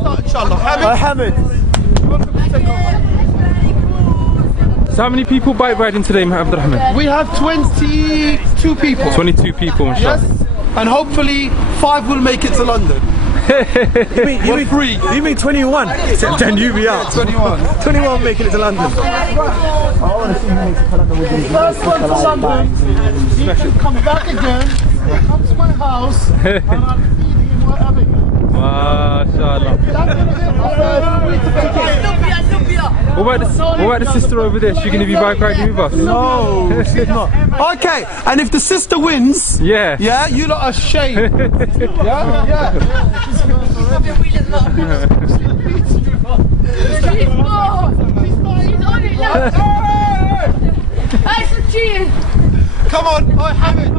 start, inshallah. Hamid. So how many people bike riding today, Abdurrahman? We have 22 people. 22 people, inshallah. Yes, and hopefully 5 will make it to London. You mean 3? You mean 21? Then you be out. 21. 21 making it to London. First one to London. He can come back again, come to my house, and I'll feed him whatever. MashaAllah. What about the sister over there? She's going to be bike riding with us? No, she's not. Okay, and if the sister wins, yeah, you lot are ashamed. yeah. Come on, Hamid.